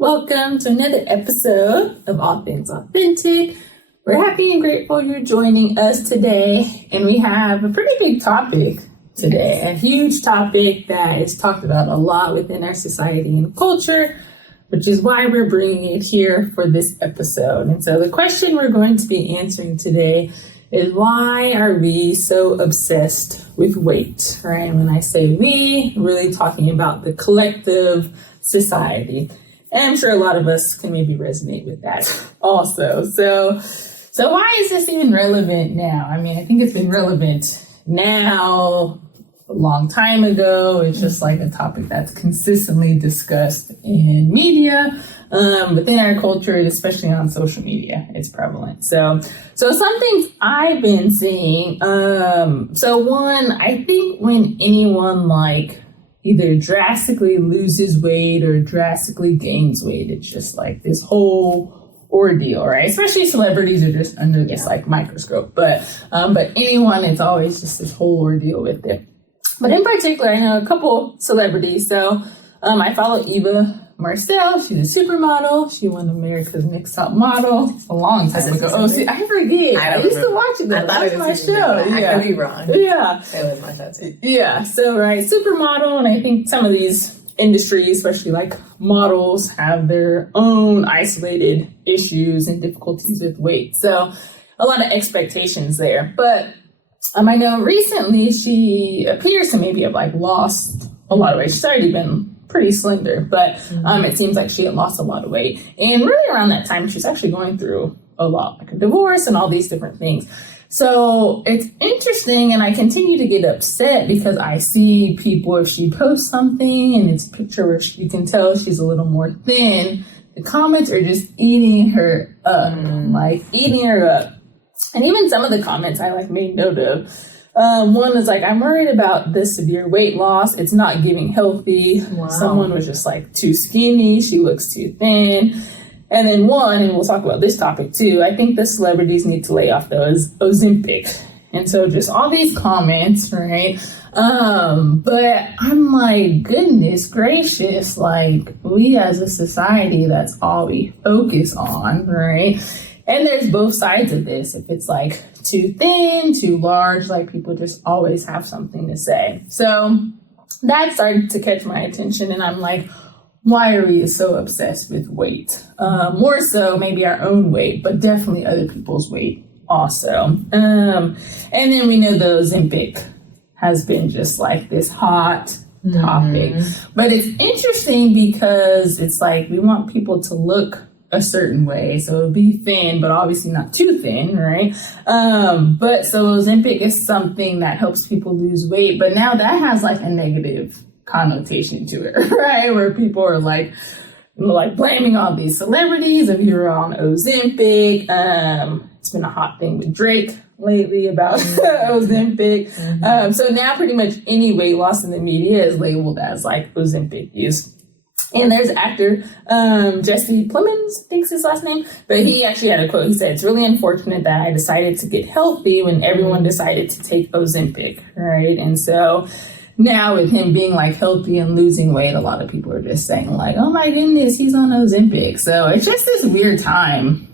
Welcome to another episode of All Things Authentic. We're happy and grateful you're joining us today, and we have a pretty big topic today, a huge topic that is talked about a lot within our society and culture, which is why we're bringing it here for this episode. And so the question we're going to be answering today is, why are we so obsessed with weight, right? And when I say we, I'm really talking about the collective society. And I'm sure a lot of us can maybe resonate with that also. So why is this even relevant now? I mean, I think it's been relevant now, a long time ago. It's just like a topic that's consistently discussed in media, within our culture, especially on social media. It's prevalent. So some things I've been seeing. So one, I think when anyone either drastically loses weight or drastically gains weight, it's just like this whole ordeal, right? Especially celebrities are just under this microscope, but anyone, it's always just this whole ordeal with it. But in particular, I know a couple celebrities. So I follow Eva Marcel. She's a supermodel. She won America's Next Top Model a long time ago. Oh, see, I forget. I used to watch it though. That's my show. I could be wrong. Yeah. It was my show too. Yeah. So, right, supermodel. And I think some of these industries, especially like models, have their own isolated issues and difficulties with weight. So a lot of expectations there. But I know recently she appears to maybe have lost a lot of weight. She's already been pretty slender, but it seems like she had lost a lot of weight. And really around that time, she's actually going through a lot, like a divorce and all these different things. So it's interesting, and I continue to get upset because I see people, if she posts something and it's a picture where you can tell she's a little more thin, the comments are just eating her up, eating her up. And even some of the comments I made note of. One is I'm worried about the severe weight loss. It's not giving healthy. Wow. Someone was just too skinny. She looks too thin. And then one, and we'll talk about this topic too, I think the celebrities need to lay off those Ozempic. And so just all these comments, right? But I'm goodness gracious, we as a society, that's all we focus on, right? And there's both sides of this. If it's too thin, too large, people just always have something to say. So that started to catch my attention, and I'm why are we so obsessed with weight? More so maybe our own weight, but definitely other people's weight also. And then we know the Ozempic has been just this hot topic. But it's interesting because it's we want people to look a certain way, so be thin, but obviously not too thin, right? But so Ozempic is something that helps people lose weight, but now that has a negative connotation to it, right? Where people are blaming all these celebrities if you're on Ozempic. It's been a hot thing with Drake lately about Ozempic. So now pretty much any weight loss in the media is labeled as Ozempic use. And there's actor Jesse Plemons, I think's his last name, but he actually had a quote. He said, "It's really unfortunate that I decided to get healthy when everyone decided to take Ozempic," right? And so now with him being healthy and losing weight, a lot of people are just saying "Oh my goodness, he's on Ozempic." So it's just this weird time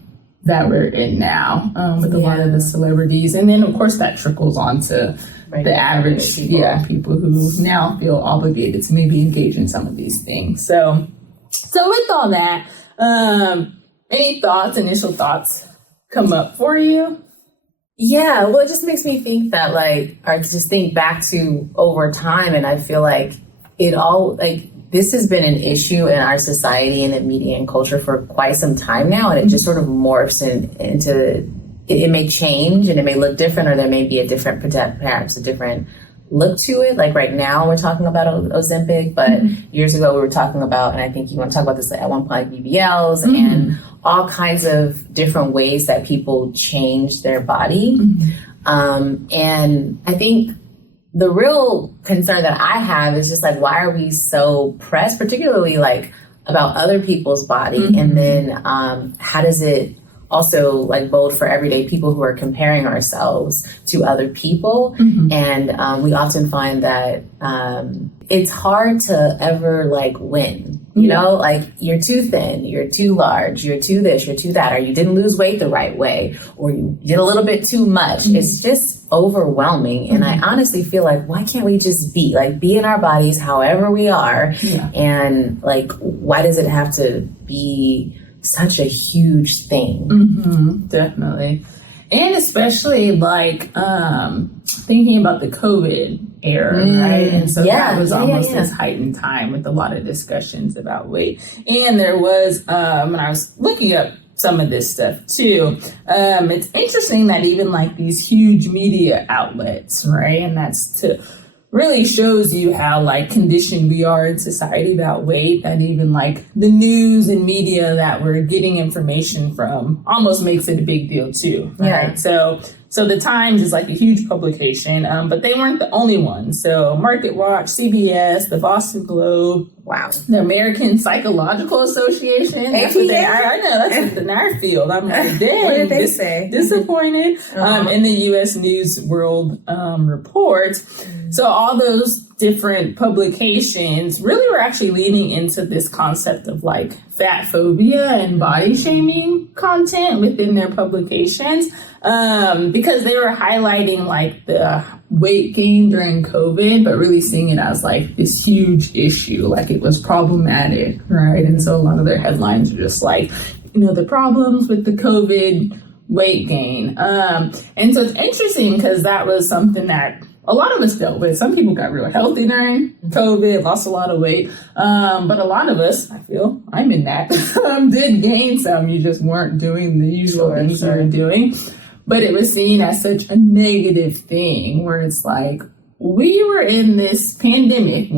that we're in now with a lot of the celebrities, and then of course that trickles on to the average people who now feel obligated to maybe engage in some of these things. So with all that, any initial thoughts come up for you? Yeah, well, it just makes me think that or just think back to over time, and I feel it all this has been an issue in our society and the media and culture for quite some time now, and it just sort of morphs into it may change and it may look different, or there may be perhaps a different look to it. Right now we're talking about Ozempic, but years ago we were talking about, and I think you want to talk about this at one point, BBLs and all kinds of different ways that people change their body. And I think the real concern that I have is just why are we so pressed, particularly about other people's body? And then how does it also bode for everyday people who are comparing ourselves to other people? And we often find that it's hard to ever win You know, like you're too thin, you're too large, you're too this, you're too that, or you didn't lose weight the right way, or you did a little bit too much. It's just overwhelming. And I honestly feel like, why can't we just be in our bodies however we are? Yeah. And like, why does it have to be such a huge thing? Definitely. And especially like thinking about the COVID era, right? And so that was almost this heightened time with a lot of discussions about weight. And there was, when I was looking up some of this stuff too, it's interesting that even like these huge media outlets, right? And that's to really shows you how like conditioned we are in society about weight, that even like the news and media that we're getting information from almost makes it a big deal too, right? So the Times is like a huge publication, but they weren't the only ones. So Market Watch, CBS, the Boston Globe, the American Psychological Association. That's what I know, that's in our field. I'm like, dang, what did they say? Disappointed. In the U.S. News World Report. So all those different publications really were actually leaning into this concept of like fat phobia and body shaming content within their publications, because they were highlighting like the weight gain during COVID, but really seeing it as like this huge issue, like it was problematic, right? And so a lot of their headlines are just like, you know, the problems with the COVID weight gain. And so it's interesting because that was something that a lot of us dealt with. Some people got real healthy during COVID, lost a lot of weight. But a lot of us, I feel, I'm in that, did gain some. You just weren't doing the usual things you were doing. But it was seen as such a negative thing where it's like, we were in this pandemic,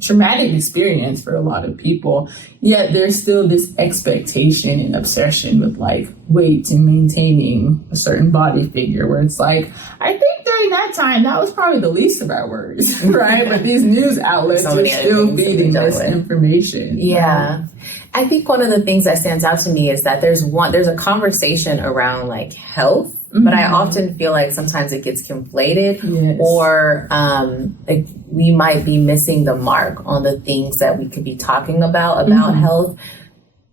traumatic experience for a lot of people, yet there's still this expectation and obsession with like weight and maintaining a certain body figure where it's like, I think during that time, that was probably the least of our worries, right? But these news outlets are still feeding this information. Yeah. I think one of the things that stands out to me is that there's a conversation around like health, but I often feel like sometimes it gets conflated, or like we might be missing the mark on the things that we could be talking about health,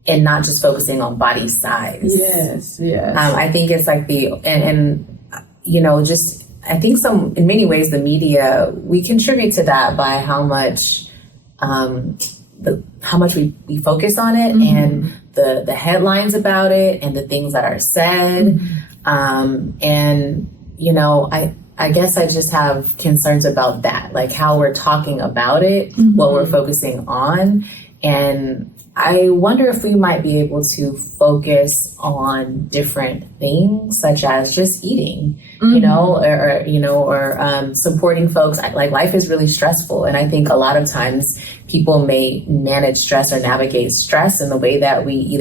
and not just focusing on body size. Yes. I think it's like and you know, just I think in many ways the media, we contribute to that by how much we focus on it, and the headlines about it, and the things that are said. And, you know, I guess I just have concerns about that, like how we're talking about it, what we're focusing on. And I wonder if we might be able to focus on different things, such as just eating, you know, or supporting folks. Like life is really stressful. And I think a lot of times people may manage stress or navigate stress in the way that we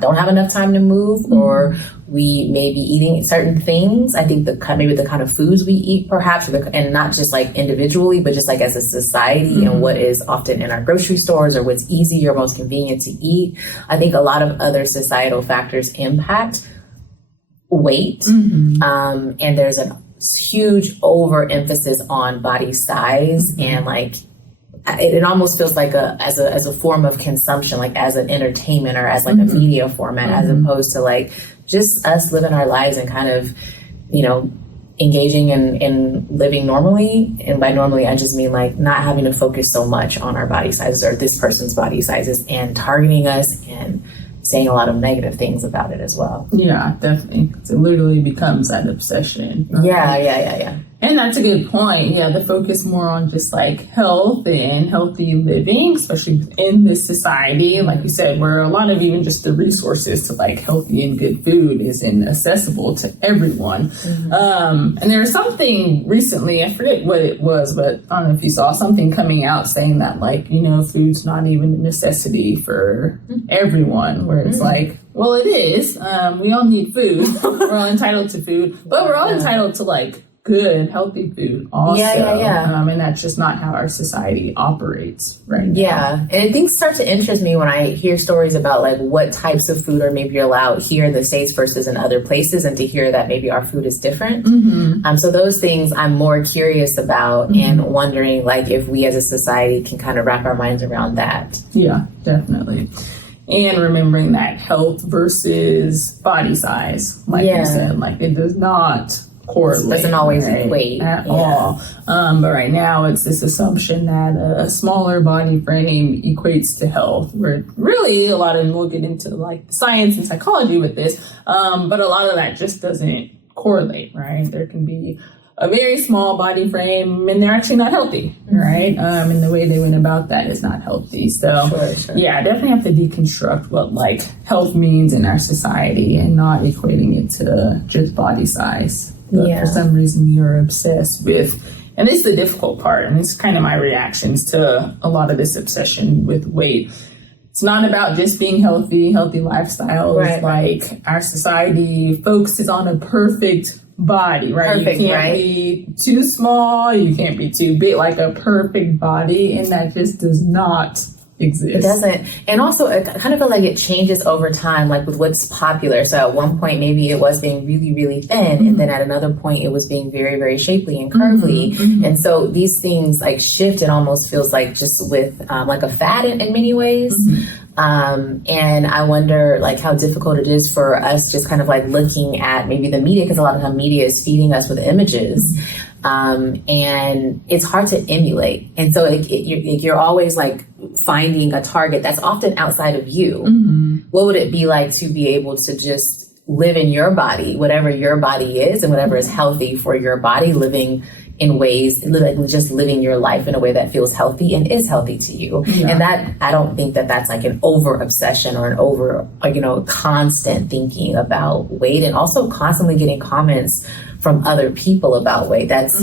don't have enough time to move, or we may be eating certain things. I think maybe the kind of foods we eat, perhaps, and not just like individually, but just like as a society, and what is often in our grocery stores, or what's easy or most convenient to eat. I think a lot of other societal factors impact weight. And there's a huge overemphasis on body size, and like it almost feels like as a form of consumption, like as an entertainment or as like a media format, as opposed to like just us living our lives and kind of, you know, engaging in living normally. And by normally, I just mean like not having to focus so much on our body sizes or this person's body sizes, and targeting us and saying a lot of negative things about it as well. Yeah, definitely. It literally becomes that obsession. Right? Yeah. And that's a good point. Yeah, the focus more on just like health and healthy living, especially in this society, like you said, where a lot of even just the resources to like healthy and good food isn't accessible to everyone. And there was something recently, I forget what it was, but I don't know if you saw something coming out saying that like, you know, food's not even a necessity for everyone, where it's like, well, it is. We all need food. We're all entitled to food, but we're all entitled to like good, healthy food also. Yeah. And that's just not how our society operates right now. Yeah. And things start to interest me when I hear stories about like what types of food are maybe allowed here in the States versus in other places, and to hear that maybe our food is different. So those things I'm more curious about, and wondering like if we as a society can kind of wrap our minds around that. Yeah, definitely. And remembering that health versus body size, like you said, like it does not correlate. Doesn't always equate at all. But right now it's this assumption that a smaller body frame equates to health, where really a lot of, and we'll get into like science and psychology with this, but a lot of that just doesn't correlate, right? There can be a very small body frame and they're actually not healthy, right? And the way they went about that is not healthy. So yeah, I definitely have to deconstruct what like health means in our society and not equating it to just body size. But for some reason you're obsessed with, and this is the difficult part, and it's kind of my reactions to a lot of this obsession with weight. It's not about just being healthy lifestyles. Like our society focuses on a perfect body, right? You can't be too small, you can't be too big, like a perfect body, and that just does not exist. It doesn't. And also, I kind of feel like it changes over time, like with what's popular. So at one point, maybe it was being really, really thin. And then at another point, it was being very, very shapely and curvy. And so these things like shift. It almost feels like just with like a fad in many ways. And I wonder like how difficult it is for us just kind of like looking at maybe the media, because a lot of time media is feeding us with images. And it's hard to emulate. And so you're always like finding a target that's often outside of you. What would it be like to be able to just live in your body, whatever your body is and whatever is healthy for your body, living in ways, like just living your life in a way that feels healthy and is healthy to you. And that, I don't think that that's like an over obsession or an over, constant thinking about weight, and also constantly getting comments from other people about weight. That's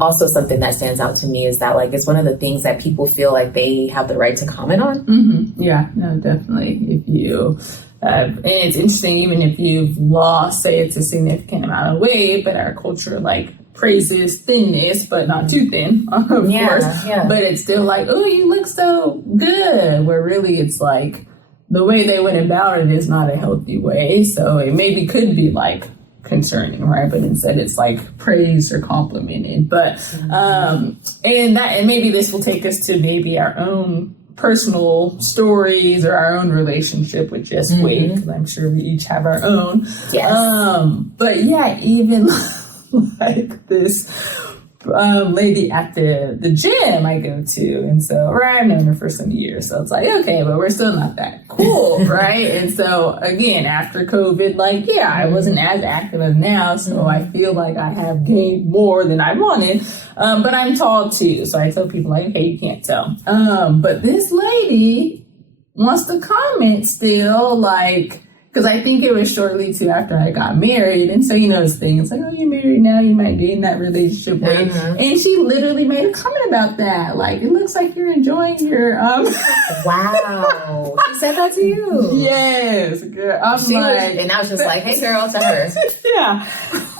also something that stands out to me, is that like it's one of the things that people feel like they have the right to comment on. Yeah, no, definitely. If you and it's interesting, even if you've lost, say it's a significant amount of weight, but our culture like praises thinness, but not too thin, of course. But it's still like, oh, you look so good, where really it's like the way they went about it is not a healthy way. So it maybe could be like concerning, right? But instead it's like praised or complimented. But and maybe this will take us to maybe our own personal stories or our own relationship with just weight, because I'm sure we each have our own. But yeah, even like this lady at the gym I go to, and so I've known her for some years, so it's like, okay, but we're still not that cool, right? And so again, after COVID, like I wasn't as active as now, so I feel like I have gained more than I wanted, but I'm tall too, so I tell people like, okay, you can't tell, but this lady wants to comment still, like, because I think it was shortly too after I got married. And so, those things like, oh, you're married now, you might be in that relationship weight. And she literally made a comment about that. Like, it looks like you're enjoying your... Wow. She said that to you? Yes. Girl. And I was just like, hey, girl, to her.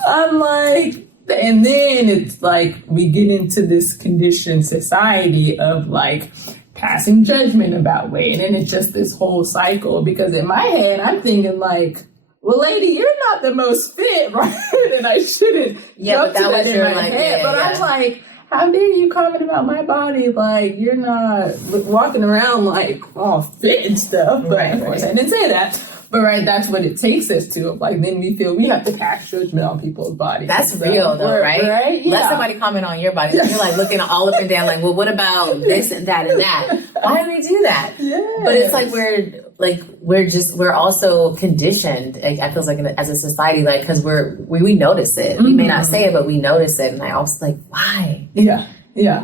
I'm like... And then it's like we get into this conditioned society of like passing judgment about weight, and it's just this whole cycle, because in my head I'm thinking like, well, lady, you're not the most fit, right? And I shouldn't jump to that in my head. But I'm like, how dare you comment about my body? Like, you're not walking around like all fit and stuff. But of course I didn't say that. But that's what it takes us to. Like, then we feel we have to pass judgment on people's bodies. That's real, though, right? Yeah. Let somebody comment on your body. You're like looking all up and down, like, well, what about this and that and that? Why do we do that? But it's like we're also conditioned. I feel like as a society, like, because we notice it. We may not say it, but we notice it. And I also like, why? Yeah,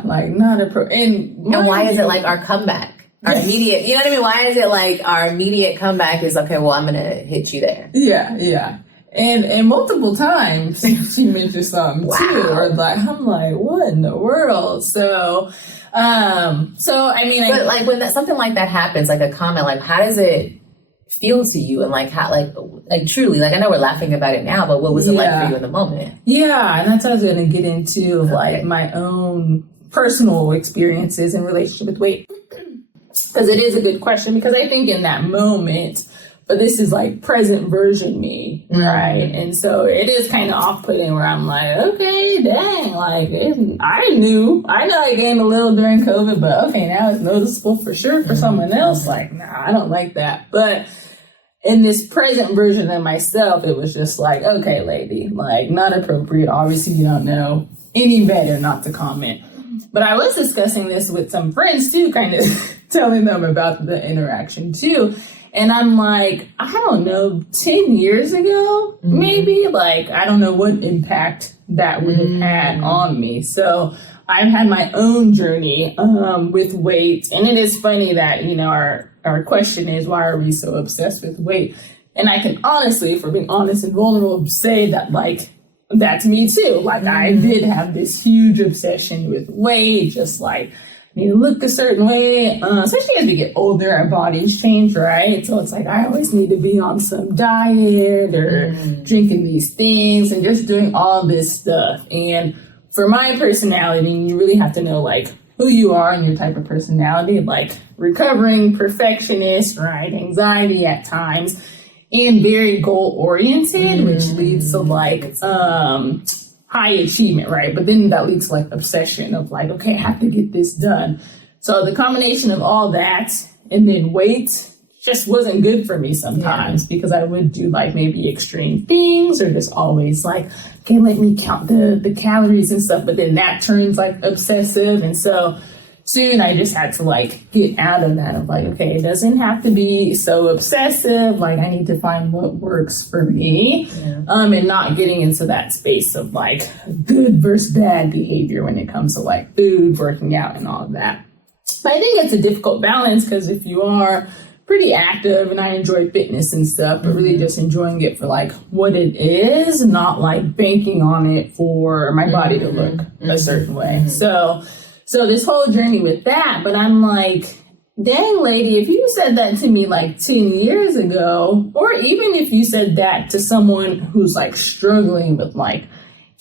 like not and why is it like our comeback? Our immediate, you know what I mean? Why is it like our immediate comeback is, okay, well, I'm going to hit you there. Yeah. And multiple times she mentioned something too. Or like, I'm like, what in the world? So I mean. But like when something like that happens, like a comment, like how does it feel to you, and like how like truly, like I know we're laughing about it now, but what was it like for you in the moment? Yeah, and that's what I was going to get into, like my own personal experiences in relationship with weight. Because it is a good question, because I think in that moment, but this is like present version me, right? And so it is kind of off-putting where I'm like, okay, dang, like I know I gained a little during COVID, but okay, now it's noticeable for sure for someone else. Like, nah, I don't like that. But in this present version of myself, it was just like, okay, lady, like not appropriate. Obviously, you don't know any better not to comment. But I was discussing this with some friends too, kind of telling them about the interaction too. And I'm like, I don't know, 10 years ago, maybe, like, I don't know what impact that would have had on me. So I've had my own journey with weight. And it is funny that, you know, our question is, why are we so obsessed with weight? And I can honestly, if we're being honest and vulnerable, say that, like, that's me too. Like, I did have this huge obsession with weight, just like, you look a certain way, especially as we get older, our bodies change, right? So it's like, I always need to be on some diet or drinking these things and just doing all this stuff. And for my personality, you really have to know like who you are and your type of personality, like recovering perfectionist, right? Anxiety at times, and very goal oriented, which leads to like, high achievement, right? But then that leads to like obsession of like, okay, I have to get this done. So the combination of all that and then weight just wasn't good for me sometimes because I would do like maybe extreme things or just always like, okay, let me count the calories and stuff. But then that turns like obsessive. And so soon I just had to like get out of that of like, okay, it doesn't have to be so obsessive. Like I need to find what works for me, and not getting into that space of like good versus bad behavior when it comes to like food, working out and all of that. But I think it's a difficult balance because if you are pretty active and I enjoy fitness and stuff, but really just enjoying it for like what it is, not like banking on it for my body to look a certain way. So this whole journey with that, but I'm like, dang lady, if you said that to me like 10 years ago, or even if you said that to someone who's like struggling with like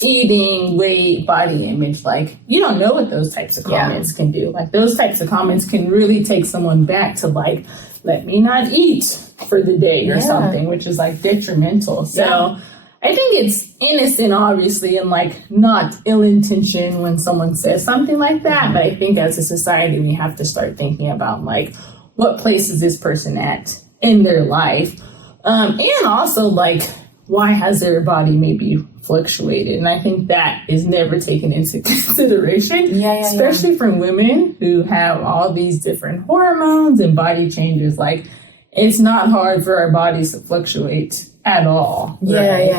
eating, weight, body image, like you don't know what those types of comments can do. Like those types of comments can really take someone back to like, let me not eat for the day or something, which is like detrimental. So I think it's innocent, obviously, and like not ill-intentioned when someone says something like that. But I think as a society, we have to start thinking about like what place is this person at in their life, and also like why has their body maybe fluctuated? And I think that is never taken into consideration, especially from women who have all these different hormones and body changes. Like it's not hard for our bodies to fluctuate at all. Right?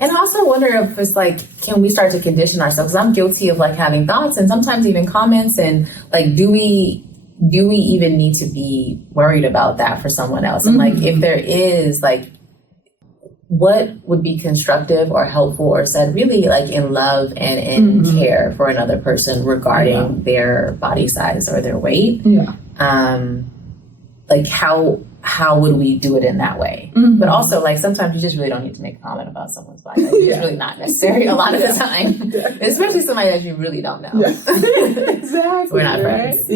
And I also wonder if it's like, can we start to condition ourselves? Because I'm guilty of like having thoughts and sometimes even comments, and like, do we even need to be worried about that for someone else? And like, if there is, like, what would be constructive or helpful or said really like in love and in care for another person regarding their body size or their weight? Like how would we do it in that way? But also like sometimes you just really don't need to make a comment about someone's body. Like, it's really not necessary a lot of the time, especially somebody that you really don't know. Exactly. We're not friends.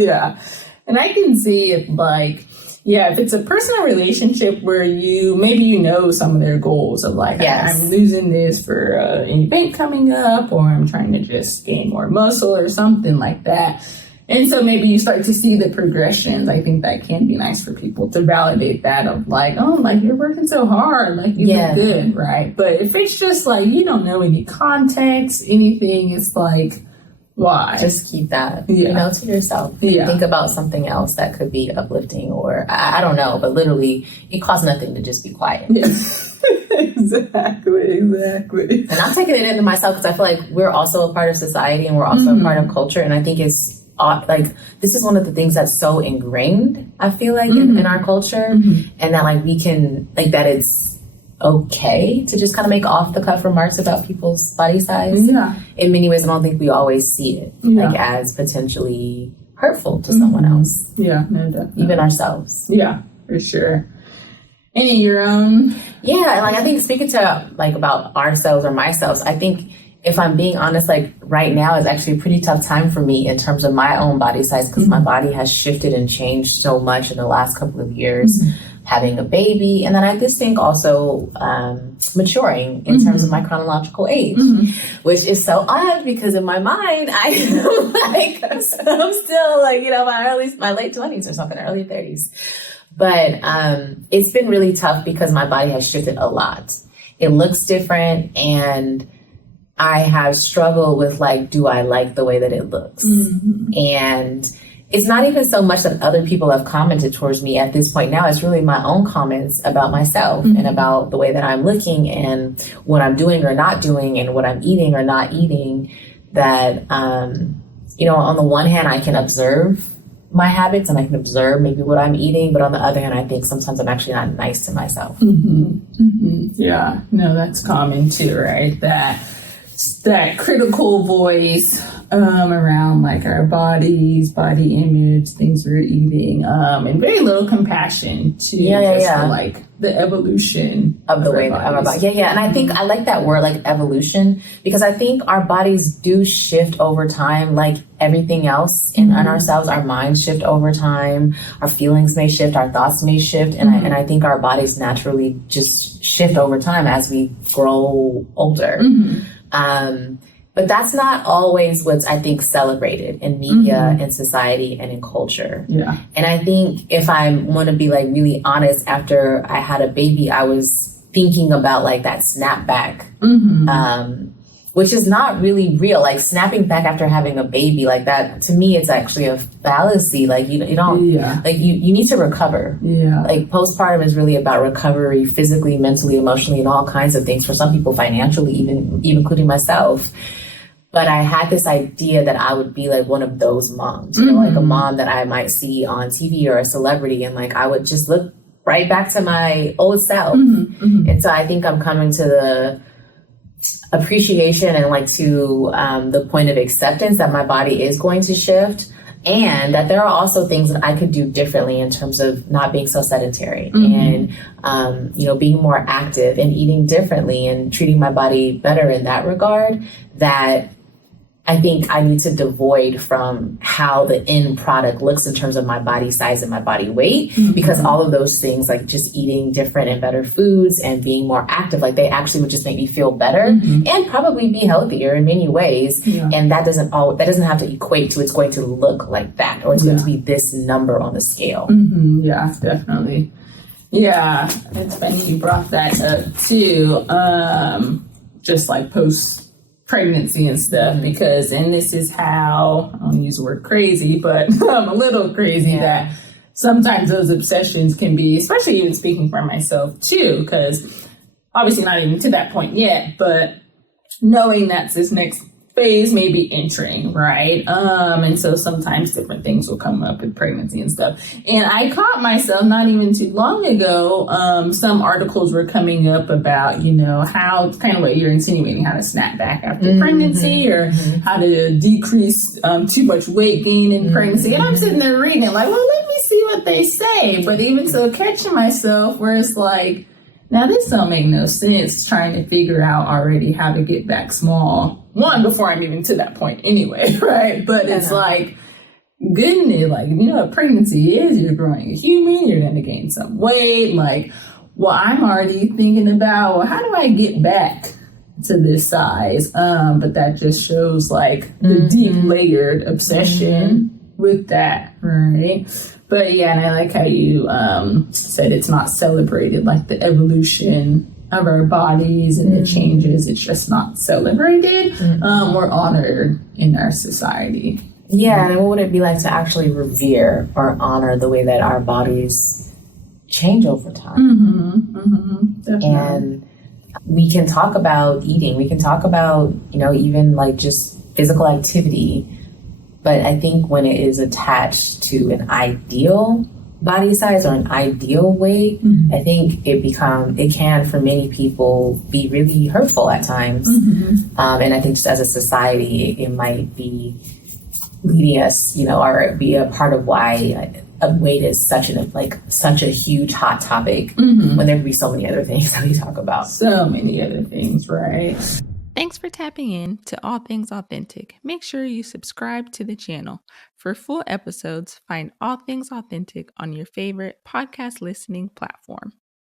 And I can see it like, if it's a personal relationship where maybe you know some of their goals of like, I'm losing this for an event coming up, or I'm trying to just gain more muscle or something like that. And so maybe you start to see the progressions. I think that can be nice for people to validate that of like, oh, like you're working so hard, like you look good, right? But if it's just like, you don't know any context, anything, it's like, why? Just keep that, you know, to yourself. Think about something else that could be uplifting, or I don't know, but literally it costs nothing to just be quiet. Exactly. And I'm taking it into myself because I feel like we're also a part of society and we're also a part of culture. And I think it's like, this is one of the things that's so ingrained, I feel like, in our culture, and that like we can, like that it's okay to just kind of make off the cuff remarks about people's body size. In many ways, I don't think we always see it like as potentially hurtful to someone else. No, definitely. Even ourselves. For sure. Any of your own? Yeah, and like I think speaking to like about ourselves or myself, I think if I'm being honest, like right now is actually a pretty tough time for me in terms of my own body size because my body has shifted and changed so much in the last couple of years. Having a baby, and then I just think also maturing in terms of my chronological age, which is so odd because in my mind I am like I'm still like my late 20s or something, early 30s. But it's been really tough because my body has shifted a lot. It looks different, and I have struggled with like, do I like the way that it looks? And it's not even so much that other people have commented towards me at this point now. It's really my own comments about myself and about the way that I'm looking and what I'm doing or not doing and what I'm eating or not eating that, on the one hand, I can observe my habits and I can observe maybe what I'm eating. But on the other hand, I think sometimes I'm actually not nice to myself. Yeah, no, that's common too, right? That critical voice around like our bodies, body image, things we're eating, and very little compassion to for like the evolution of the way of our body. And I think I like that word, like evolution, because I think our bodies do shift over time, like everything else in ourselves. Our minds shift over time, our feelings may shift, our thoughts may shift, and I think our bodies naturally just shift over time as we grow older. But that's not always what's, I think, celebrated in media and society and in culture. Yeah. And I think if I want to be like really honest, after I had a baby, I was thinking about like that snapback, which is not really real. Like snapping back after having a baby, like that, to me, it's actually a fallacy. Like you don't, like you need to recover. Yeah. Like postpartum is really about recovery, physically, mentally, emotionally, and all kinds of things. For some people, financially, even including myself. But I had this idea that I would be like one of those moms, like a mom that I might see on TV or a celebrity. And like, I would just look right back to my old self. And so I think I'm coming to the appreciation and like to the point of acceptance that my body is going to shift. And that there are also things that I could do differently in terms of not being so sedentary and, being more active and eating differently and treating my body better in that regard, that I think I need to devoid from how the end product looks in terms of my body size and my body weight, because all of those things, like just eating different and better foods and being more active, like they actually would just make me feel better and probably be healthier in many ways. And that doesn't have to equate to it's going to look like that or it's going to be this number on the scale. Yeah, definitely. Yeah, it's funny you brought that up too. Just like post-pregnancy and stuff, because, and this is how, I don't use the word crazy, but I'm a little crazy that sometimes those obsessions can be, especially even speaking for myself too, because obviously not even to that point yet, but knowing that's this next phase may be entering, right? And so sometimes different things will come up with pregnancy and stuff. And I caught myself not even too long ago, some articles were coming up about, how, kind of what you're insinuating, how to snap back after pregnancy or how to decrease too much weight gain in pregnancy. And I'm sitting there reading it like, well, let me see what they say. But even so, catching myself where it's like, now this don't make no sense, trying to figure out already how to get back small. One, before I'm even to that point anyway, right? But it's like, goodness, like, what pregnancy is, you're growing a human, you're going to gain some weight. Like, well, I'm already thinking about, well, how do I get back to this size? But that just shows like the deep layered obsession with that, right? But yeah, and I like how you said it's not celebrated, like the evolution of our bodies and the changes. It's just not celebrated or honored in our society. Yeah, and what would it be like to actually revere or honor the way that our bodies change over time? And we can talk about eating. We can talk about, even like just physical activity. But I think when it is attached to an ideal body size or an ideal weight, I think it can for many people be really hurtful at times. And I think just as a society, it might be leading us, or be a part of why weight is such a huge hot topic when there could be so many other things that we talk about. So many other things, right? Thanks for tapping in to All Things Authentic. Make sure you subscribe to the channel. For full episodes, find All Things Authentic on your favorite podcast listening platform.